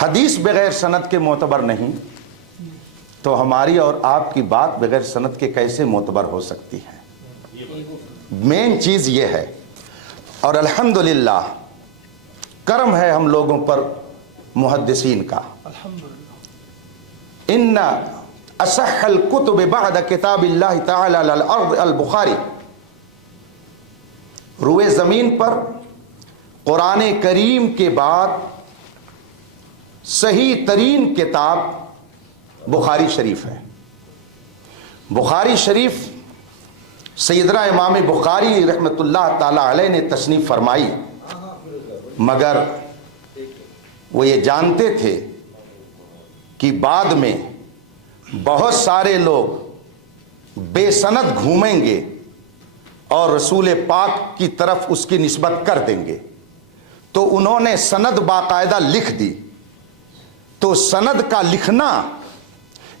حدیث بغیر سند کے معتبر نہیں تو ہماری اور آپ کی بات بغیر سند کے کیسے معتبر ہو سکتی ہے؟ مین چیز یہ ہے. اور الحمدللہ کرم ہے ہم لوگوں پر محدثین کا. ان اصح الکتب بعد کتاب اللہ تعالی علی الارض البخاری. روئے زمین پر قرآن کریم کے بعد صحیح ترین کتاب بخاری شریف ہے. بخاری شریف سیدنا امام بخاری رحمۃ اللہ تعالی علیہ نے تصنیف فرمائی، مگر وہ یہ جانتے تھے کہ بعد میں بہت سارے لوگ بے سند گھومیں گے اور رسول پاک کی طرف اس کی نسبت کر دیں گے، تو انہوں نے سند باقاعدہ لکھ دی. تو سند کا لکھنا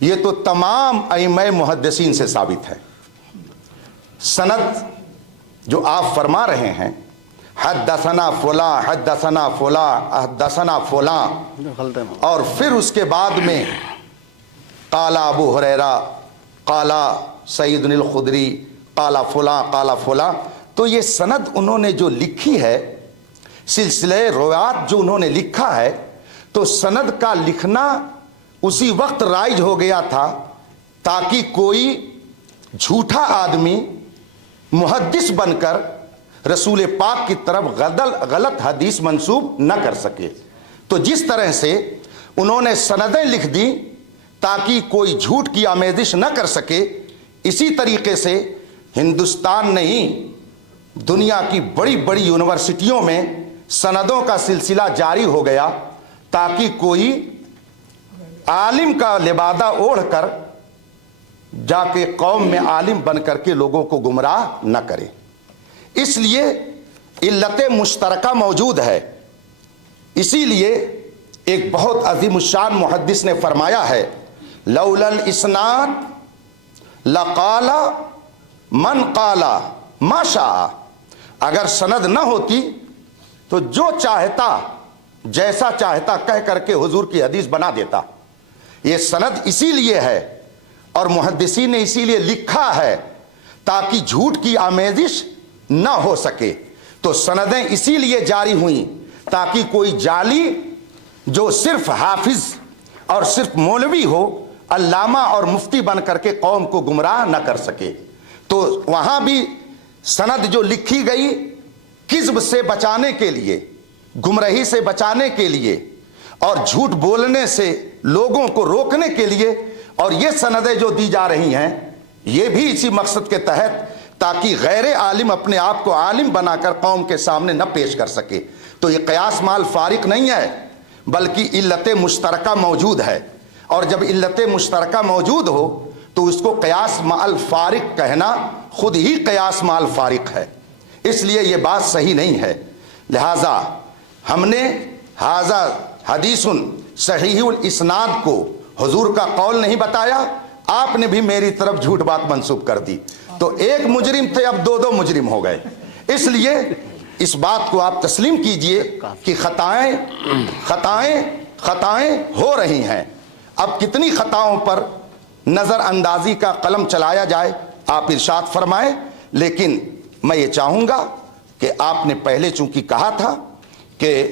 یہ تو تمام ائمہ محدثین سے ثابت ہے. سند جو آپ فرما رہے ہیں حدثنا فلاں حدثنا فلاں حدثنا فلاں، اور پھر اس کے بعد میں قال ابو ہریرہ قال سعید الخدری قال فلاں قال فلاں، تو یہ سند انہوں نے جو لکھی ہے، سلسلہ روایات جو انہوں نے لکھا ہے، تو سند کا لکھنا اسی وقت رائج ہو گیا تھا تاکہ کوئی جھوٹا آدمی محدث بن کر رسول پاک کی طرف غلط حدیث منسوب نہ کر سکے. تو جس طرح سے انہوں نے سندیں لکھ دی تاکہ کوئی جھوٹ کی آمیزش نہ کر سکے، اسی طریقے سے ہندوستان نہیں دنیا کی بڑی بڑی یونیورسٹیوں میں سندوں کا سلسلہ جاری ہو گیا تاکہ کوئی عالم کا لبادہ اوڑھ کر جا کے قوم میں عالم بن کر کے لوگوں کو گمراہ نہ کرے. اس لیے علت مشترکہ موجود ہے. اسی لیے ایک بہت عظیم الشان محدث نے فرمایا ہے لولا الاسناد لقال من قال ما شاء. اگر سند نہ ہوتی تو جو چاہتا جیسا چاہتا کہہ کر کے حضور کی حدیث بنا دیتا. یہ سند اسی لیے ہے اور محدثین نے اسی لیے لکھا ہے تاکہ جھوٹ کی آمیزش نہ ہو سکے. تو سندیں اسی لیے جاری ہوئیں تاکہ کوئی جعلی جو صرف حافظ اور صرف مولوی ہو، علامہ اور مفتی بن کر کے قوم کو گمراہ نہ کر سکے. تو وہاں بھی سند جو لکھی گئی کذب سے بچانے کے لیے، گمراہی سے بچانے کے لیے اور جھوٹ بولنے سے لوگوں کو روکنے کے لیے، اور یہ سندیں جو دی جا رہی ہیں یہ بھی اسی مقصد کے تحت تاکہ غیر عالم اپنے آپ کو عالم بنا کر قوم کے سامنے نہ پیش کر سکے. تو یہ قیاس مال فارق نہیں ہے بلکہ علت مشترکہ موجود ہے، اور جب علت مشترکہ موجود ہو تو اس کو قیاس مال فارق کہنا خود ہی قیاس مال فارق ہے. اس لیے یہ بات صحیح نہیں ہے. لہذا ہم نے ھذا حدیث صحیح الاسناد کو حضور کا قول نہیں بتایا، آپ نے بھی میری طرف جھوٹ بات منسوب کر دی. تو ایک مجرم تھے، اب دو مجرم ہو گئے. اس لیے اس بات کو آپ تسلیم کیجئے کہ خطائیں ہو رہی ہیں. اب کتنی خطاؤں پر نظر اندازی کا قلم چلایا جائے آپ ارشاد فرمائیں. لیکن میں یہ چاہوں گا کہ آپ نے پہلے چونکہ کہا تھا کہ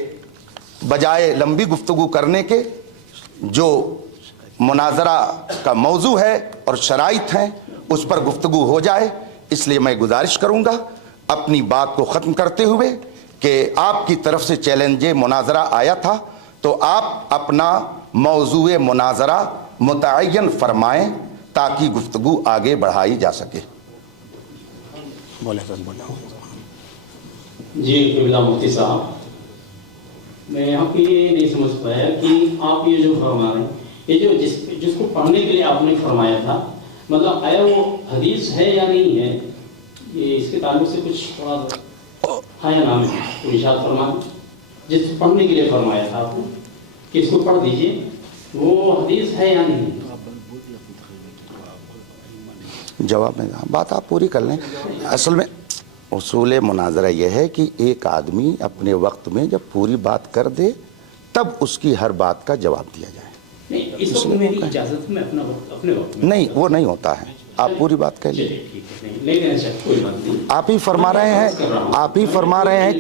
بجائے لمبی گفتگو کرنے کے جو مناظرہ کا موضوع ہے اور شرائط ہیں اس پر گفتگو ہو جائے، اس لیے میں گزارش کروں گا اپنی بات کو ختم کرتے ہوئے کہ آپ کی طرف سے چیلنج مناظرہ آیا تھا تو آپ اپنا موضوع مناظرہ متعین فرمائیں تاکہ گفتگو آگے بڑھائی جا سکے. جی قبلہ مفتی صاحب، میں یہاں پہ یہ نہیں سمجھ پایا کہ آپ یہ جو فرما رہے ہیں، یہ جو جس کو پڑھنے کے لیے آپ نے فرمایا تھا، مطلب آیا وہ حدیث ہے یا نہیں ہے؟ یہ اس کے تعلق سے کچھ تھوڑا ہاں یا نام ہے تو ارشاد فرما. جس کو پڑھنے کے لیے فرمایا تھا آپ نے کہ اس کو پڑھ دیجئے، وہ حدیث ہے یا نہیں؟ جواب میں بات آپ پوری کر لیں. اصل میں اصول مناظرہ یہ ہے کہ ایک آدمی اپنے وقت میں جب پوری بات کر دے تب اس کی ہر بات کا جواب دیا جائے. نہیں اس وقت میری اجازت ہے، میں اپنا وقت اپنے وقت میں نہیں وہ نہیں ہوتا ہے، آپ پوری بات کہہ لیجیے. لیکن اچھا کوئی بات نہیں، آپ ہی فرما رہے ہیں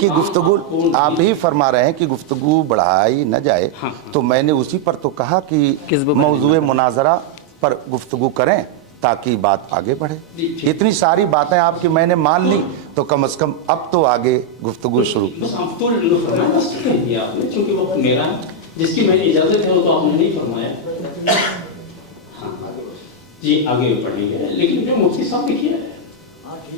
کہ گفتگو بڑھائی نہ جائے، تو میں نے اسی پر تو کہا کہ موضوع مناظرہ پر گفتگو کریں تاکہ بات آگے بڑھے. اتنی ساری باتیں آپ کی میں نے مان لی تو کم از کم اب تو آگے گفتگو شروع. بس آپ تو فرمایا، بس کہہ دیا آپ نے، چونکہ وقت میرا ہے، جس کی میں نے اجازت ہے وہ تو آپ نے نہیں فرمایا. جی آگے پڑھیں گے، لیکن جو مفتی صاحب نے کیا ہے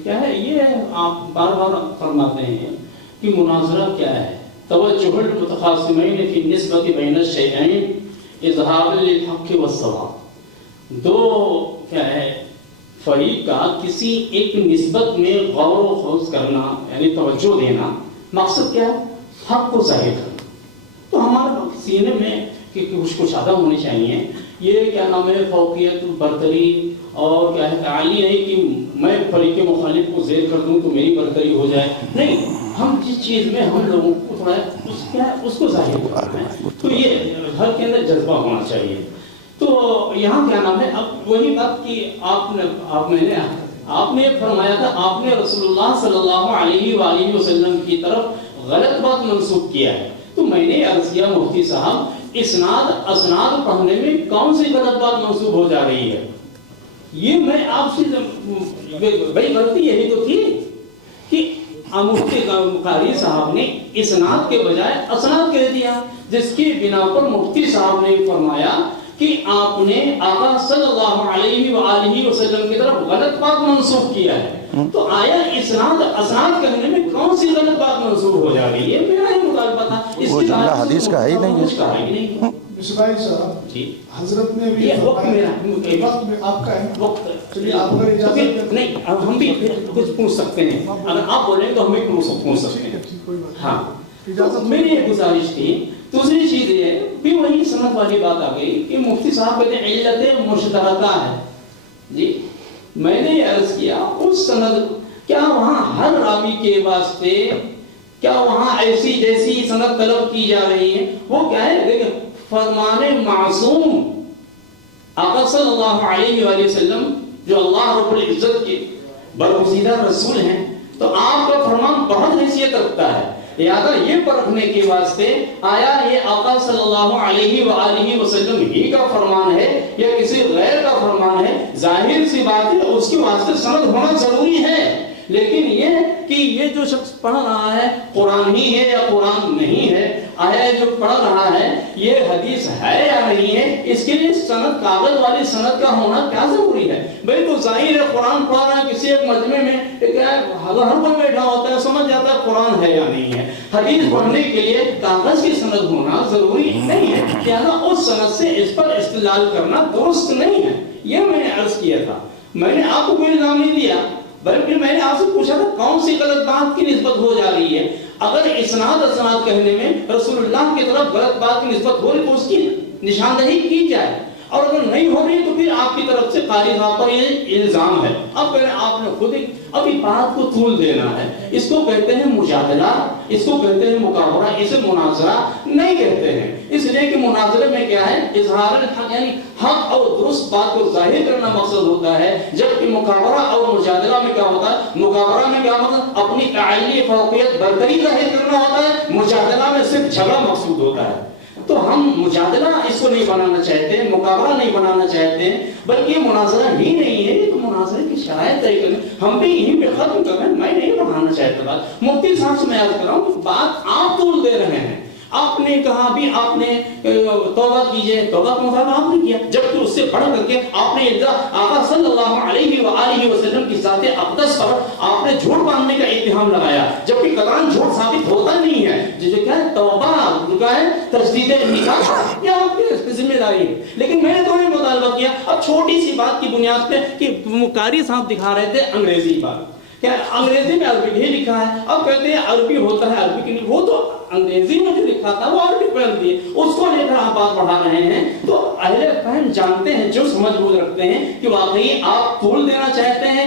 کیا ہے، یہ آپ بار بار فرماتے ہیں کہ مناظرہ کیا ہے. توجہ المتخاصمین فی النسبۃ بین الشیئین اظہار للحق والصواب. دو کیا ہے فریق کا کسی ایک نسبت میں غور و خوض کرنا، یعنی توجہ دینا، مقصد کیا ہے؟ حق کو ظاہر کرنا. تو ہمارے سینے میں کہ کچھ کشادہ ہونی چاہیے. یہ کیا نام ہے فوقیت، برتری، اور کیا ہے تعالی نہیں کہ میں فریق مخالف کو زیر کر دوں تو میری برتری ہو جائے. نہیں، ہم جس چیز میں ہم لوگوں کو تھوڑا اس کو ظاہر کرنا ہے، تو یہ ہر کے اندر جذبہ ہونا چاہیے. تو یہاں کیا نام ہے، اب وہی بات کہ آپ نے فرمایا تھا، آپ نے رسول اللہ صلی اللہ علیہ وآلہ وسلم کی طرف غلط بات منسوخ کیا ہے. تو میں نے عرض کیا مفتی صاحب، اسناد پڑھنے میں کون سی غلط بات منسوخ ہو جا رہی ہے؟ یہ میں آپ سے بڑی غلطی یہی تو تھی کہ مفتی قاری صاحب نے اسناد کے بجائے اسناد کہہ دیا، جس کی بنا پر مفتی صاحب نے فرمایا کہ آپ نے آقا صلی اللہ علیہ وآلہ وسلم کی طرف غلط بات منسوخ کیا ہے. تو آیا اسناد کہنے میں کون سی غلط بات منسوخ ہو جا رہی ہے؟ میرا ہی مطالبہ تھا. وہ جملہ حدیث کا ہے ہی نہیں ہے. مصباحی صاحب جی حضرت نے بھی وقت میرا وقت میں آپ کا ہے وقت چلیے آپ اگر اجازت نہیں، اب ہم بھی کچھ پوچھ سکتے ہیں. اگر آپ بولیں تو ہم بھی پوچھ سکتے ہیں. کوئی بات ہاں اجازت میری یہ گزارش تھی. دوسری چیز یہ بھی وہی سند والی بات آ گئی کہ مفتی صاحب کہتے ہیں علت مشترکہ ہے. جی میں نے عرض کیا اس سند کیا وہاں ہر راوی کے واسطے کیا وہاں ایسی جیسی سند طلب کی جا رہی ہے؟ وہ کیا ہے، دیکھیں فرمان معصوم آقا صلی اللہ علیہ وآلہ وسلم جو اللہ رب العزت کے برگزیدہ رسول ہیں، تو آپ کا فرمان بہت حیثیت رکھتا ہے. لہذا یہ پرکھنے کے واسطے آیا یہ آقا صلی اللہ علیہ وآلہ وسلم ہی کا فرمان ہے یا کسی غیر کا فرمان ہے؟ ظاہر سی بات ہے اس کے واسطے سند ہونا ضروری ہے. لیکن یہ کہ یہ جو شخص پڑھ رہا ہے قرآن ہی ہے یا قرآن نہیں ہے، آیا جو پڑھ رہا ہے یہ حدیث ہے یا نہیں ہے، اس کے لیے سند، کاغذ والی سند کا ہونا کیا ضروری ہے؟ بھئی تو ظاہر ہے قرآن پڑھ رہا ہے کسی ایک مجمع میں، ہر کوئی بیٹھا ہوتا ہے سمجھ جاتا ہے قرآن ہے یا نہیں ہے. حدیث پڑھنے کے لیے کاغذ کی سند ہونا ضروری نہیں ہے، لہذا اس سند سے اس پر استدلال کرنا درست نہیں ہے. یہ میں نے عرض کیا تھا. میں نے آپ کو کوئی الزام نہیں دیا، بلکہ میں نے آپ سے پوچھا تھا کون سی غلط بات کی نسبت ہو جا رہی ہے. اگر اسناد کہنے میں رسول اللہ کی طرف غلط بات کی نسبت ہو رہی تو اس کی نشاندہی کی جائے، اور اگر نہیں ہو رہی تو پھر آپ کی طرف سے قاری صاحب پر یہ الزام ہے. اب پہلے آپ نے خود ابھی بات کو طول دینا ہے. اس کو کہتے ہیں مجادلہ، اس کو کہتے ہیں مقابلہ، اسے مناظرہ نہیں کہتے ہیں. اس لیے کہ مناظرے میں کیا ہے، اظہار الحق یعنی حق اور درست بات کو ظاہر کرنا مقصد ہوتا ہے، جبکہ مقابلہ اور مجادلہ میں کیا ہوتا ہے، مقابلہ میں کیا مطلب اپنی تعالی فوقیت برتری ظاہر کرنا ہوتا ہے، مجادلہ میں صرف جھگڑا مقصود ہوتا ہے. تو ہم مجادلہ اس کو نہیں بنانا چاہتے، مقابلہ نہیں بنانا چاہتے، بلکہ یہ مناظرہ ہی نہیں ہے. یہ تو مناظرے کی شرائط طے کریں، ہم بھی یہیں پہ ختم کر رہے ہیں. میں نہیں بڑھانا چاہتا بات. مفتی صاحب سے میں عرض کر رہا ہوں کہ بات آپ طول دے رہے ہیں. آپ نے کہا بھی آپ نے توبہ کیجئے، توبہ کا مطالبہ آپ نے کیا، جبکہ اس سے بڑھ کر کے آپ نے آقا صلی اللہ علیہ وآلہ وسلم کی ذات اقدس پر آپ نے جھوٹ باندھنے کا اتہام لگایا، جبکہ قطعاً جھوٹ ثابت ہوتا نہیں ہے. جو کیا ہے توبہ، جو کیا ہے تجدید نکاح، یہ آپ کی ذمہ داری ہے. لیکن میں نے تو یہ مطالبہ کیا. اب چھوٹی سی بات کی بنیاد پہ کہ قاری صاحب دکھا رہے تھے انگریزی بات، کیا انگریزی میں عربی بھی لکھا ہے. اب کہتے ہیں عربی ہوتا ہے، عربی کی نہیں، وہ تو انگریزی میں جو لکھا تھا وہ عربی پڑھ دی، اس کو لے کر آپ بات بڑھا رہے ہیں. تو اہل فہم جانتے ہیں، جو سمجھ بوجھ رکھتے ہیں کہ واقعی آپ طول دینا چاہتے ہیں،